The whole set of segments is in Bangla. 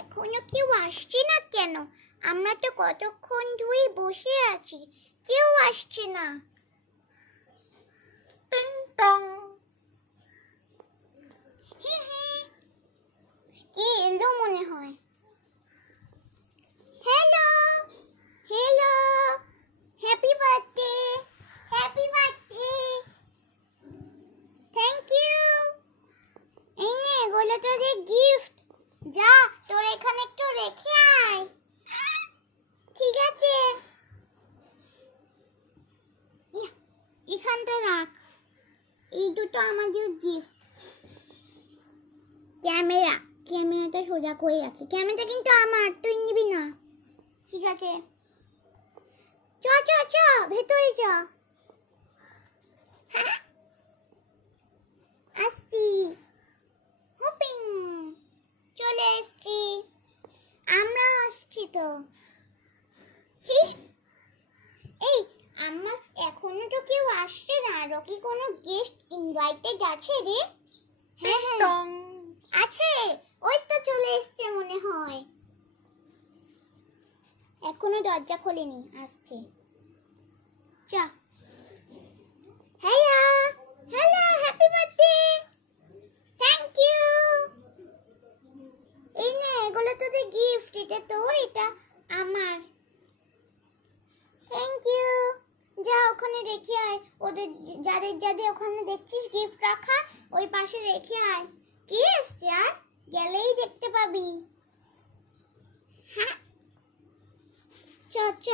এখনো কেউ আসছে না কেন? আমরা তো কতক্ষণ ধরে বসে আছি, কেউ আসছে না। টিং টং। হে হে, কে এলো মনে হয়। Hello hello, happy birthday, happy birthday, thank you. এই নে এগুলো তোদের গিফট, যা তোর এখানে একটু রেখে আয়। ঠিক আছে, এখানটা রাখ। এই দুটো আমাদের গিফট। ক্যামেরাটা সোজা করে রাখি। ক্যামেরাটা কিন্তু আমার, তুই নিবি না। ঠিক আছে, চ চ চ ভেতরে চ। হ্যাঁ, আসছি। হপিং, চলে এসছি। আমরা আসছি তো। হি, এই আমার এখনো তো কেউ আসছে না। আরো কি কোনো গেস্ট ইনভাইটেড আছে রে? হ্যাঁ হ্যাঁ আছে, ওই তো চলে এসছে মনে হয়। এখনো দরজা খোলেনি, আসছে। চা। Hello hello, happy birthday, thank you. এই নে এগুলো তোদের গিফট। এটা তোর, এটা আমার। Thank you. যা ওখানে রেখে আয়। ওদের যাদের যাদের ওখানে দেখছিস গিফট রাখা, ওই পাশে রেখে আয়। কি এসছে আর? গেলেই দেখতে পাবি। হ্যাঁ, চ চ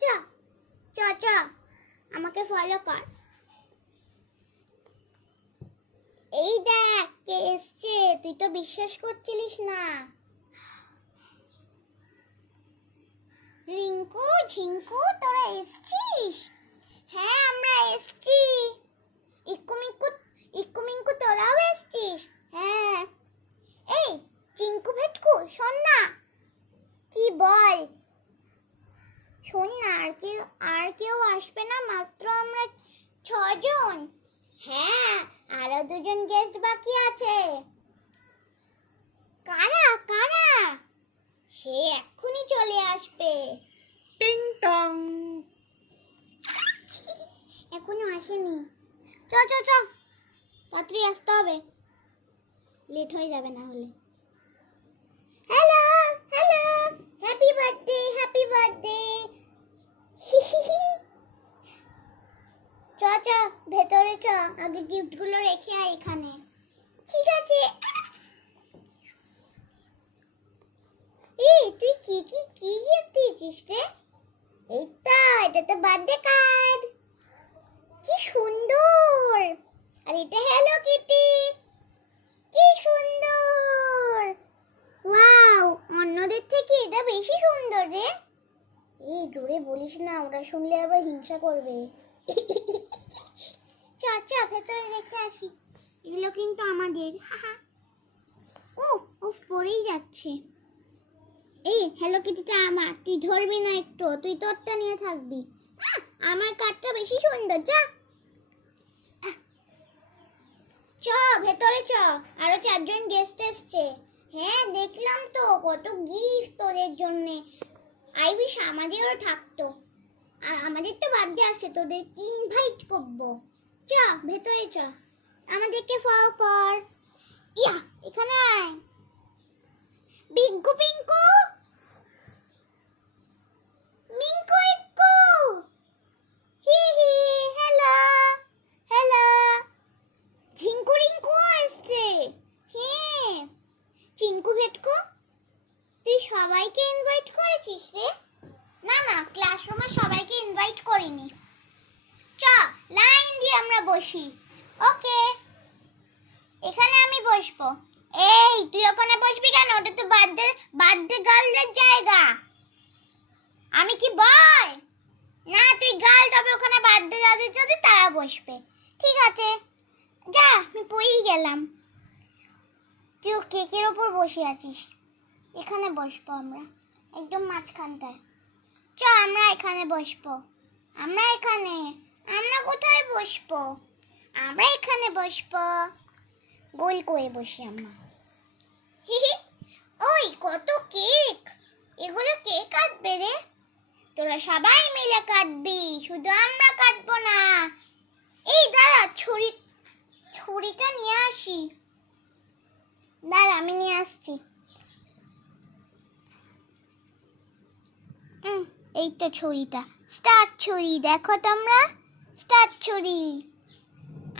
চ চ চ, আমাকে ফলো কর। এই দেখ কে এসছে, তুই তো বিশ্বাস করছিলিস না। রিঙ্কু ঝিঙ্কু, তোরা এসছিস? হ্যাঁ আমরা এসছি। ইক্কু মিক্কু, ইক্কু মিঙ্কু তোরাও এসছিস? হ্যাঁ। এই চিঙ্কু ভেটকু, শোন না। কি বল? শোন না, আর কেউ আসবে না, মাত্র আমরা 6 জন। হ্যাঁ, আরো 2জন গেস্ট বাকি আছে। কারা কারা? সে এক্ষুনি চলে আসবে। টিং টং। এখনো আসেনি। চ চ চ, তাড়াতাড়ি আসতে হবে, লেট হয়ে যাবে না হলে। Hello hello, happy birthday, happy birthday. চ চ ভেতরে চ, আগে গিফটগুলো রেখে আয় এখানে। ঠিক আছে। এই তুই কি কি কি গিফট দিয়েছিস রে? এই তো, এটা তো বার্থডে কার্ড। কি সুন্দর। আর এটা হ্যালো কিটি, কি সুন্দর। ওয়াও, অন্যদের থেকে এটা বেশি সুন্দর রে। এই জোরে বলিস না, ওরা শুনলে আবার হিংসা করবে। চ চ ভেতরে রেখে আসি। এগুলো কিন্তু আমাদের। ও ও পড়েই যাচ্ছে। এই হ্যালো কিটিটা আমার, তুই ধরবি না একটু, তুই তোরটা নিয়ে থাকবি। আমার কার্ডটা বেশি সুন্দর, যা। চ ভেতরে চ, আরো 4জন গেস্ট এসছে। হ্যাঁ দেখলাম তো, কত গিফট তোদের জন্য। আইবিস আমাদেরও থাকতো, আমাদের তো বার্থডে আসছে, তোদের ইনভাইট করবো। চ ভেতরে চ, আমাদেরকে ফলো কর। ইয়া, এখানে আয়। বিজ্গু পিঙ্কু, মিঙ্কু ইক্কু, হি হি, হ্যালো হ্যালো। ঝিঙ্কু রিঙ্কু এসছে। হ্যাঁ, চিঙ্কু ভেটকু, তুই সবাইকে ইনভাইট করেছিস রে? না না, ক্লাসরুমে সবাইকে ইনভাইট করিনি। চ লাইন দিয়ে আমরা বসি। ওকে, এখানে আমি বসবো। এই তুই ওখানে বসবি কেন? ওটা তো বার্থডে বার্থডে গার্লদের জায়গা। আমি কি বয়? না তুই গার্ল, তবে ওখানে বার্থডে যাদের যাদের তারা বসবে। ঠিক আছে, যা, আমি পড়েই গেলাম। তুই কেকের ওপর বসে আছিস, এখানে বসবো আমরা, একদম মাঝখানটায়। চ আমরা এখানে বসবো। আমরা এখানে, আমরা কোথায় বসবো? আমরা এখানে বসবো। গোল করে বসি আম্মা। ওই কত কেক, এগুলো কে কাটবে রে? তোরা সবাই মিলে কাটবি, শুধু আমরা কাটবো না। এই দাঁড়া, ছুরিটা নিয়ে আসি। দাঁড়া, আমি নিয়ে আসছি। এই তো ছুরিটা, স্টার ছুরি। দেখো তোমরা, স্টার ছুরি।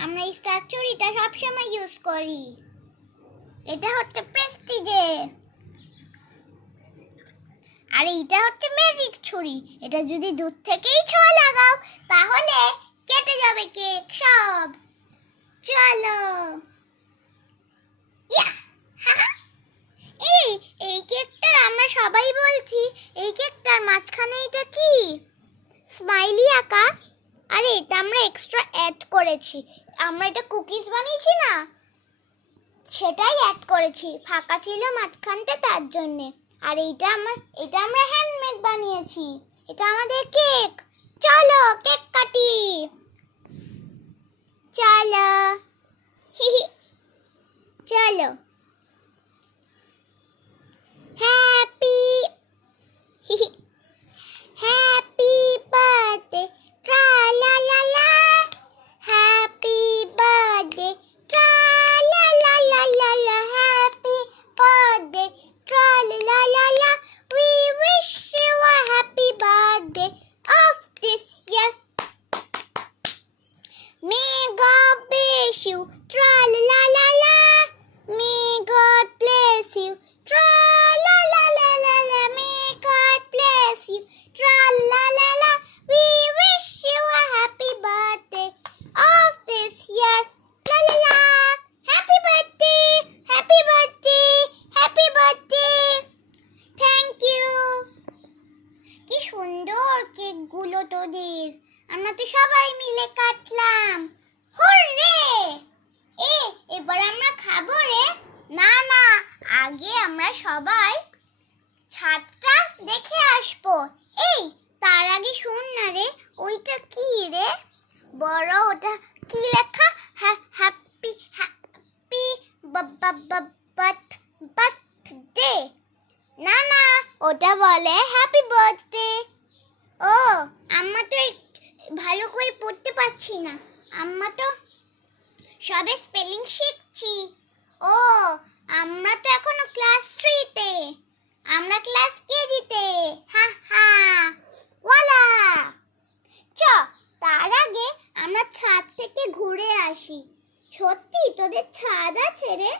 আমরা এই স্টার ছুরিটা সবসময় ইউজ করি। এটা হচ্ছে প্রেস্টিজের, আর এইটা হচ্ছে ম্যাজিক ছুরি। এটা যদি দূর থেকেই ছোঁয়া লাগাও তাহলে কেটে যাবে কেক সব। চলো। এই কেকটার আমরা সবাই বলছি, এই কেকটার মাঝখানে এটা কি স্মাইলি আঁকা। আরে এটা আমরা এক্সট্রা অ্যাড করেছি, আমরা এটা কুকিজ বানিয়েছি না, সেটাই অ্যাড করেছি। ফাঁকা ছিল মাঝখানটা, তার জন্যে। আর এটা আমরা হ্যান্ডমেড বানিয়েছি। এটা আমাদের কেক। চলো কেক কাটি, চলো। চলো। হ্যাপি হ্যাপি বার্থডে ট্রা লা লা লা, হ্যাপি বার্থডে ট্রা লা লা লা লা লা, হ্যাপি বার্থডে ট্রা লা লা লা, we wish you a happy birthday of this year, may God bless you tra la la la, may God bless you tra la la la la la, may God bless you tra la la la, we wish you a happy birthday of this year, la la la, happy birthday, happy birthday, happy birthday, thank you. কি সুন্দর কেকগুলো তোদের, আমরা তো সবাই মিলে কাটলাম। হুররে! এবার আমরা খাবো রে। না না, আগে আমরা সবাই ছাদটা দেখে আসবো। তার আগে শুন না রে, ওইটা কি রে বড়, ওটা কি লেখা? Happy happy birthday. না না, ওটা বলে হ্যাপি বার্থডে। ও, আম্মা তো ভালো করে পড়তে পারছি না, আম্মা তো সবে স্পেলিং শিখছি। ও, আমরা তো এখনো ক্লাস 3-তে, আমরা ক্লাস কেজিতে। হা হা, ওয়ালা। চ, তার আগে আমরা ছাদ থেকে ঘুরে আসি। সত্যি তোদের ছাদ আছে রে?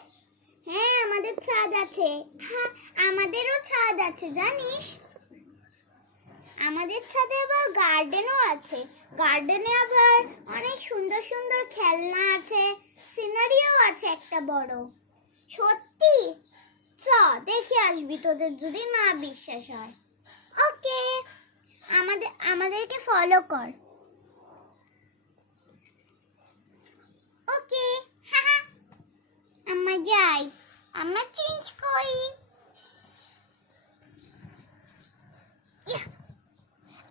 হ্যাঁ, আমাদের ছাদ আছে। হ্যাঁ, আমাদেরও ছাদ আছে জানিস। আমাদের ছাদে আবার গার্ডেনও আছে। গার্ডেনে আবার অনেক সুন্দর সুন্দর খেলনা আছে, সিনারিও আছে একটা বড়। সত্যি? চ, দেখে আসবি, তোদের যদি না বিশ্বাস হয়। ওকে, আমাদেরকে ফলো কর। ওকে, হ্যাঁ, আমরা যাই, আমরা চেঞ্জ করি।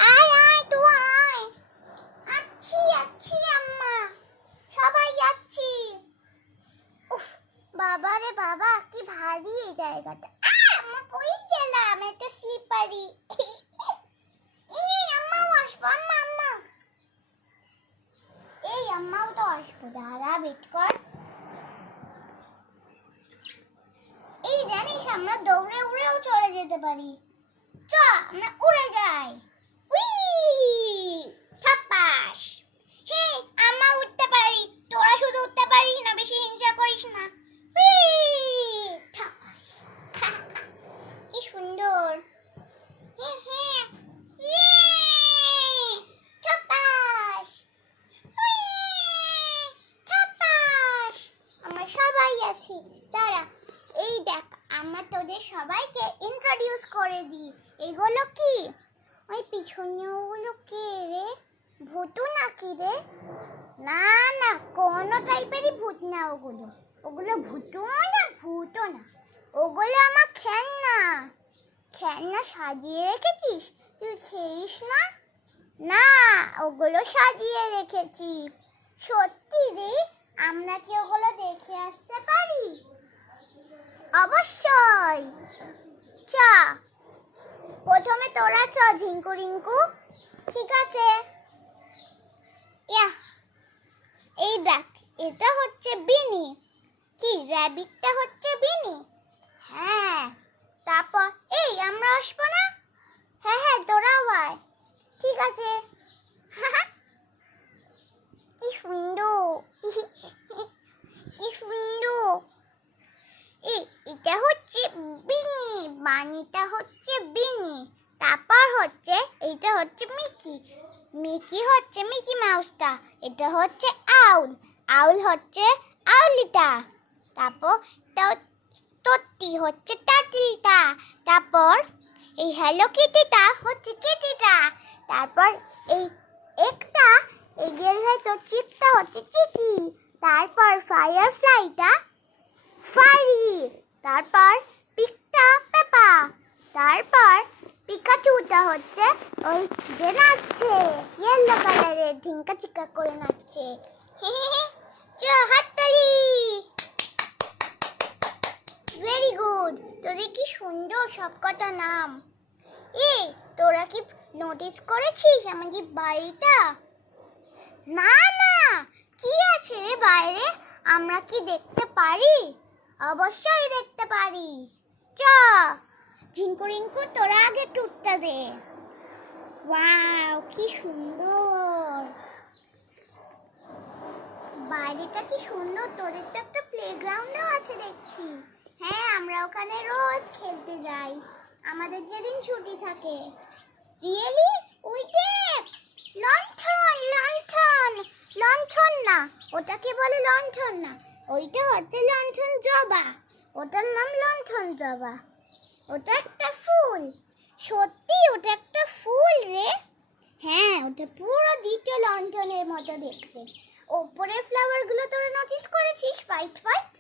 আয় আয়, তুই আয়। আচ্ছি আম্মা, সবাই যাচ্ছি। উফ, বাবা রে বাবা, কি ভারী এই জায়গাটা। আম্মা পড়ে গেলাম, এটা স্লিপারি। আম্মাও আসবো, আম্মা। আম্মাও তো আসবো, দাঁড়া ওয়েট কর। জানিস আমরা দৌড়ে উড়েও চলে যেতে পারি। চ, আমরা উড়ে যাই। ঠাপাস। হে, আম্মা উঠতে পারি, তোরা শুধু উঠতে পারিস না, বেশি হিংসা করিস না। ঠাপাস। কি সুন্দর। ঠাপাস। ঠাপাস। আমরা সবাই আছি, দাঁড়া। এই দেখ, আমরা তোদের সবাইকে ইন্ট্রোডিউস করে দিই। এগুলো কি? ওই পিছনে ওগুলো কে রে? ভূতু নাকি রে? না না, কোনো টাইপেরই ভূত না ওগুলো। ওগুলো ভূতও না, ভূতও না। ওগুলো আমার খেলনা। খেলনা সাজিয়ে রেখেছিস, তুই খেয়েছিস না? না, ওগুলো সাজিয়ে রেখেছি। সত্যি রে? আমরা কি ওগুলো দেখে আসতে পারি? ঝিঙ্কু রিঙ্কু, ঠিক আছে। ইয়া, এই দেখ, এটা হচ্ছে বিনি। কি, র্যাবিটটা হচ্ছে বিনি? হ্যাঁ। তারপর এই আমরা আসবো না? হ্যাঁ হ্যাঁ, তোরাও আয়। ঠিক আছে। কি সুন্দর, কি সুন্দর। এটা হচ্ছে বিনি, বানিটা হচ্ছে বিনি। তারপর হচ্ছে এইটা হচ্ছে মিকি। মিকি হচ্ছে মিকি মাউসটা। এটা হচ্ছে আউল। আউল হচ্ছে আউলিটা। তারপর তত্তি হচ্ছে টাটিলটা। তারপর এই হ্যালো কিটিটা হচ্ছে কিটিটা। তারপর এই একটা এগের ভেতর চিপটা হচ্ছে চিকি। তারপর ফায়ারফ্লাইটা ফারি। তারপর পিকটা পেপা। তারপর পিকাচুটা হচ্ছে ওই যে নাচছে, ইয়েলো কালারের ঢিঙ্কা চিকা করে নাচছে। হাততালি। Very good. তোদের কি সুন্দর সবকটা নাম। এই তোরা কি নোটিস করেছিস আমাদের বাড়িটা? না না, কি আছে রে বাইরে? আমরা কি দেখতে পারি? অবশ্যই দেখতে পারি। চ ঝিঙ্কু রিঙ্কু, তোরা আগে টুকটা দে। ওয়াও, কি সুন্দর বাইরেটা, কি সুন্দর। তোদের তো একটা প্লেগ্রাউন্ডও আছে দেখছি। হ্যাঁ, আমরা ওখানে রোজ খেলতে যাই আমাদের যেদিন ছুটি থাকে। রিয়েলি? ওই দেখ, লণ্ঠন লণ্ঠন। লণ্ঠন না, ওটাকে বলে লণ্ঠন না, ওইটা হচ্ছে লণ্ঠন জবা। ওটার নাম লণ্ঠন জবা। ওটা একটা ফুল। সত্যি ওটা একটা ফুল রে। হ্যাঁ, ওটা পুরো দ্বিতীয় লণ্ঠনের মতো দেখতে। ওপরের ফ্লাওয়ারগুলো তোরা নোটিস করেছিস? White white.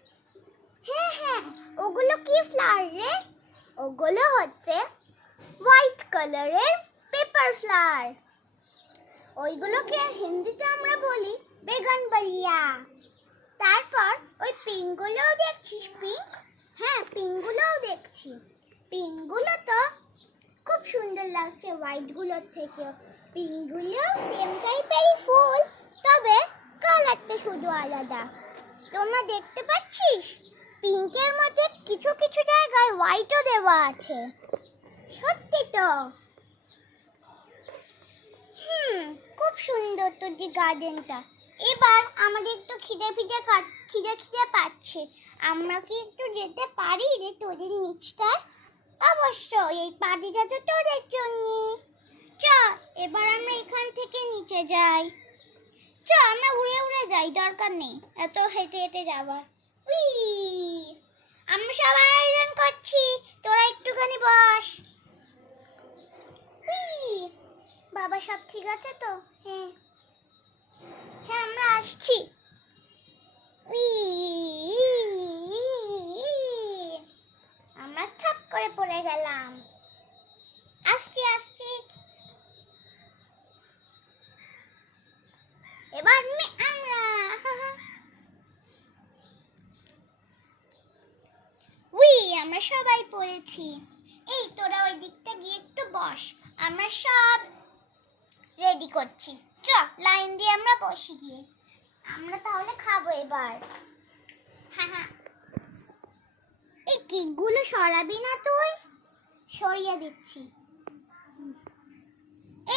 হ্যাঁ হ্যাঁ, ওগুলো কি ফ্লাওয়ার রে? ওগুলো হচ্ছে হোয়াইট কালারের পেপার ফ্লাওয়ার। ওইগুলোকে হিন্দিতে আমরা বলি বেগনবালিয়া। তারপর ওই পিঙ্কগুলোও দেখছিস? পিঙ্ক, হ্যাঁ পিঙ্কগুলোও দেখছি। পিঙ্কগুলো তো খুব সুন্দর লাগছে হোয়াইটগুলোর থেকে। পিঙ্কগুলো সেম টাইপেরই ফুল, তবে কালারটা শুধু আলাদা। তোমরা দেখতে পাচ্ছিস পিঙ্কের মধ্যে কিছু কিছু জায়গায় হোয়াইটও দেওয়া আছে। সত্যি তো। খুব সুন্দর তোর গার্ডেনটা। এবার আমাদের একটু খিদে পাচ্ছে। আমরা কি একটু যেতে পারি রে তোদের নিচটায়? অবশ্যই, এই পার্টিটা তো তোদের জন্য। চ, এবার আমরা এখান থেকে নিচে যাই। চ, আমরা উড়ে উড়ে যাই, দরকার নেই এত হেঁটে হেঁটে যাবার। উই, আমরা সবাই আয়োজন করছি, তোরা একটুখানি বস। বাবা, সব ঠিক আছে তো? হ্যাঁ হ্যাঁ, আমরা আসছি। আমরা ঠাপ করে পড়ে গেলাম। আসছি আসছি। এবার আমরা সবাই পড়েছি। এই তোরা ওই দিকটা গিয়ে একটু বস, আমরা সব রেডি করছি। চ, লাইন দিয়ে আমরা বসি গিয়ে। আমরা তাহলে খাবো এবার। হ্যাঁ, এই কেকগুলো সরাবি না তুই? সরিয়ে দিচ্ছি।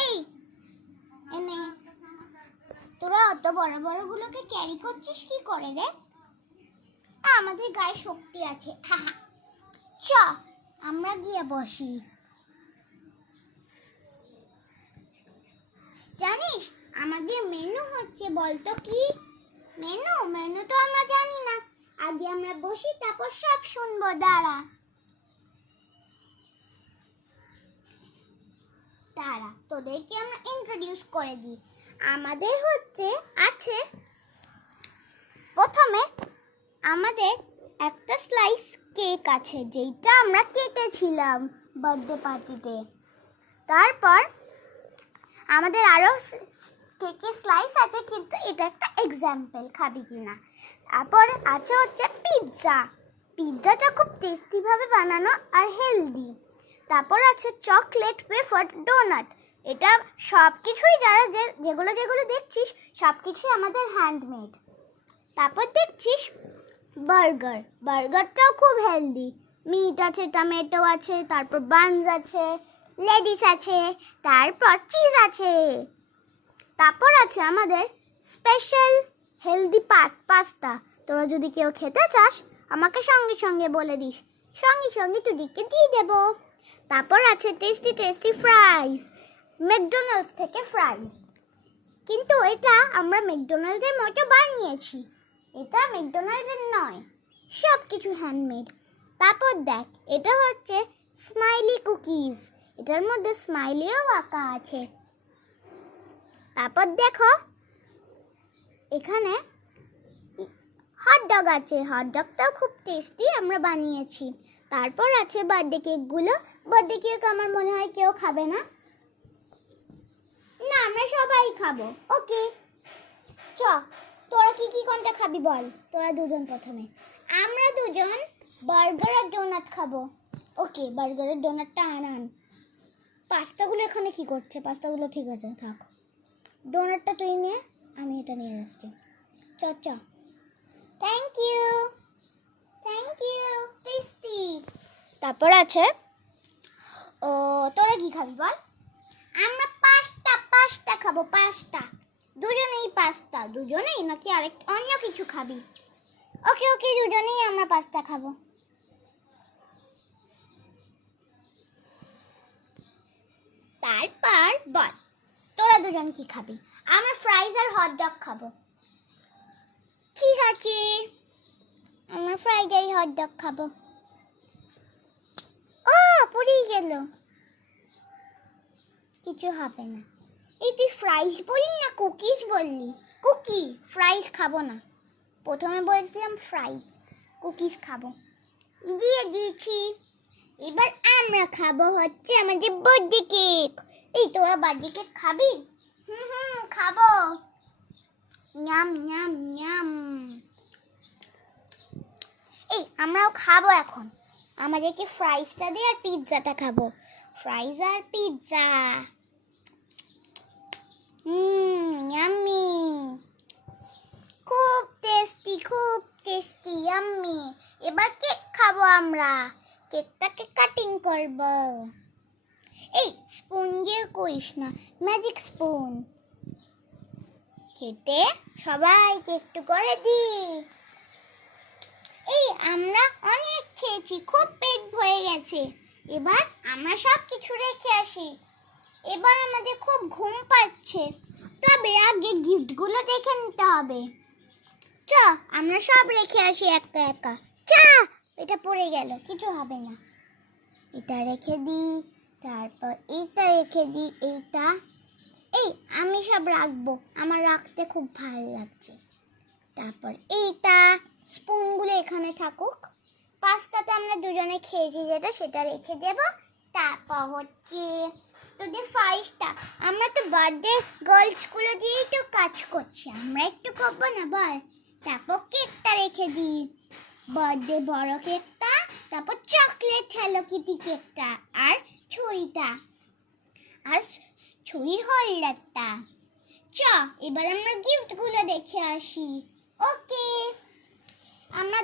এই এনে, তোরা অত বড় বড় গুলোকে ক্যারি করছিস কি করে রে? আমাদের গায়ে শক্তি আছে। চ, আমরা গিয়ে বসি। জানিস আমাদের মেনু হচ্ছে, বলতো কি মেনু? মেনু তো আমরা জানি না। আগে আমরা বসি, তারপর সব শুনবো। দাঁড়া, তোদেরকে আমরা ইন্ট্রোডিউস করে দিই। আমাদের হচ্ছে আছে, প্রথমে আমাদের একটা স্লাইস কেক আছে, যেটা আমরা কেটেছিলাম বার্থডে পার্টিতে। তারপর আমাদের আরো কেকের স্লাইস আছে, কিন্তু এটা একটা এক্সাম্পল, খাবি কিনা। তারপর আছে হচ্ছে পিৎজা। পিৎজাটা খুব টেস্টি ভাবে বানানো আর হেলদি। তারপর আছে চকলেট ওয়েফার ডোনাট, এটা সব কিছুই যেগুলো যেগুলো দেখছিস সব কিছুই আমাদের হ্যান্ডমেড। তারপর দেখছিস বার্গারটাও খুব হেলদি। মিট আছে, টমেটো আছে, তারপর বানস আছে, লেডিস আছে, তারপর চিজ আছে, তারপর আছে আমাদের স্পেশাল হেলদি পাস্তা। তোরা যদি কেউ খেতে চাস আমাকে সঙ্গে সঙ্গে বলে দিস, সঙ্গে সঙ্গে তোদেরকে দিয়ে দেবো। তারপর আছে টেস্টি টেস্টি ফ্রাইস, ম্যাকডোনাল্ডস থেকে ফ্রাইস, কিন্তু এটা আমরা ম্যাকডোনাল্ডসের মতো বানিয়েছি, এটা ম্যাকডোনাল্ডসের নয়, সব কিছু হ্যান্ডমেড। তারপর দেখ, এটা হচ্ছে স্মাইলি কুকিজ, এটার মধ্যে স্মাইলিও আঁকা আছে। তারপর দেখো এখানে হটডগ আছে, হটডগটাও খুব টেস্টি আমরা বানিয়েছি। তারপর আছে বার্থডে কেকগুলো। বার্থডে কেক আমার মনে হয় কেউ খাবে না, না আমরা সবাই খাবো। ওকে চ, তোরা কি কি কোনটা খাবি বল? তোরা দুজন প্রথমে। আমরা দুজন বার্গার আর ডোনাট খাবো। ওকে, বার্গারের ডোনাটটা আনান। পাস্তাগুলো এখানে কি করছে? পাস্তাগুলো ঠিক আছে, থাক। ডোনাটটা তুই নিয়ে, আমি এটা নিয়ে আসছি। চ চ। Thank you, thank you, tasty. তারপর আছে তোরা কি খাবি বল? আমরা পাস্তা খাবো, পাস্তা। দুজনেই পাস্তা, দুজনেই নাকি আরেক অন্য কিছু খাবি? ওকে ওকে, দুজনেই আমরা পাস্তা খাবো। তারপর বল তোরা দুজন কি খাবি? আমরা ফ্রাইজ আর হটডগ খাবো। ঠিক আছে, আমরা ফ্রাইড আর হটডগ খাবো। ও পড়েই গেল, কিছু হবে না। এই তুই ফ্রাইজ বললি না কুকিজ বললি? কুকি, ফ্রাইজ খাবো না। প্রথমে বলছিলাম ফ্রাইজ, কুকিজ খাবো। দিয়ে দিয়েছি। এবার আমরা খাবো হচ্ছে আমাদের বার্থডে কেক। এই তোরা বার্থডে কেক খাবি? খাবো। ஞাম ঞাম ঞাম। এই আমরাও খাবো এখন। আমাদেরকে ফ্রাইজটা দিয়ে আর পিৎজাটা খাবো। ফ্রাইজ আর পিৎজা। ইয়াম্মি, খুব টেস্টি, খুব টেস্টি, ইয়াম্মি। এবার কেক খাবো আমরা। কেকটাকে কাটিং করব। এই স্পুন দিয়ে করিস না, ম্যাজিক স্পুন। কেটে সবাইকে একটু করে দি। এই আমরা অনেক খেয়েছি, খুব পেট ভরে গেছে। এবার আমরা সব কিছু রেখে আসি। এবার আমাদের খুব ঘুম পাচ্ছে, তবে আগে গিফটগুলো দেখে নিতে হবে। চ, আমরা সব রেখে আসি একা একা। চা, এটা পড়ে গেল, কিছু হবে না। এটা রেখে দিই, তারপর এইটা রেখে দিই, এইটা। এই আমি সব রাখবো, আমার রাখতে খুব ভালো লাগছে। তারপর এইটা, স্পুনগুলো এখানে থাকুক। পাস্তাটা আমরা দুজনে খেয়েছি যেটা, সেটা রেখে দেব। তারপর হচ্ছে তোদের ফাইসটা, আমরা তো বার্থডে গার্লসগুলো দিয়েই তো কাজ করছি, আমরা একটু করবো না বল? তারপর কেকটা রেখে দিই, বার্থডে বড় কেকটা, তারপর চকলেট হ্যালো কিটি কেকটা, আর ছুরিটা, আর ছুরির হোল্ডারটা। চ, এবার আমরা গিফটগুলো দেখে আসি। ওকে, আমরা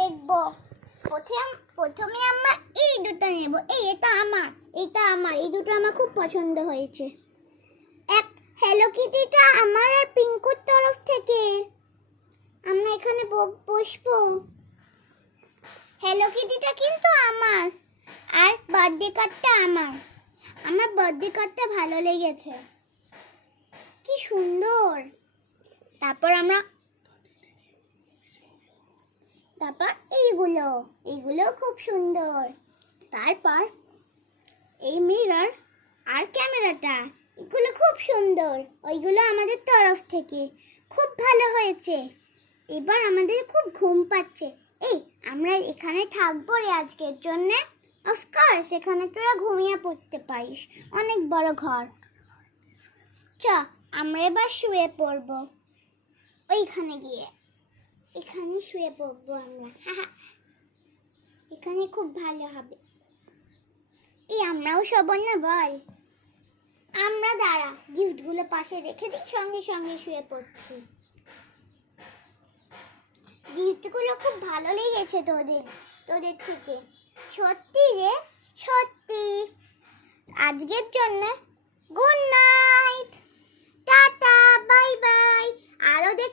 দেখবো। প্রথমে আমরা এই দুটো নেব। এটা আমার, এই দুটো আমার খুব পছন্দ হয়েছে। এক হ্যালো কিটিটা আমার আর পিঙ্কুর তরফ থেকে। আমরা এখানে বসবো। হ্যালো কিটিটা কিন্তু আমার, আর বার্থডে কার্ডটা আমার। আমার বার্থডে কার্ডটা ভালো লেগেছে, কি সুন্দর। তারপর এইগুলো খুব সুন্দর। তারপর এই মিরর আর ক্যামেরাটা, এগুলো খুব সুন্দর। ওইগুলো আমাদের তরফ থেকে, খুব ভালো হয়েছে। এবার আমাদের খুব ঘুম পাচ্ছে। এই আমরা এখানে থাকবো রে আজকের জন্যে। অফকোর্স, এখানে তোরা ঘুমিয়ে পড়তে পারিস, অনেক বড় ঘর। চ, আমরা এবার শুয়ে পড়বো। ওইখানে গিয়ে এখানে শুয়ে পড়বো আমরা। এখানে খুব ভালো হবে। এই আমরাও শোবো না বল? আমরা দাঁড়া গিফটগুলো পাশে রেখে দিই, সঙ্গে সঙ্গে শুয়ে পড়ছি। গিফটগুলো খুব ভালো লেগেছে তোদের থেকে, সত্যি রে সত্যি। আজকের জন্য good night, tata, bye bye. আরো দেখ